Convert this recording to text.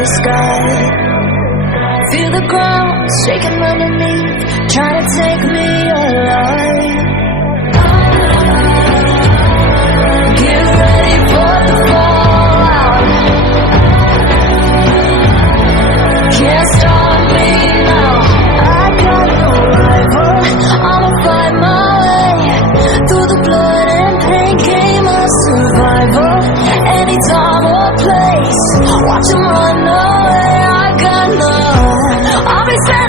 the sky. Feel the ground shaking underneath, trying to take me alive. Get ready for the fallout. Can't stop me now. I got no rival. I'ma find my way through the blood and pain game of survival. Any time or place, watch 'em run away. I got none. I'll be safe.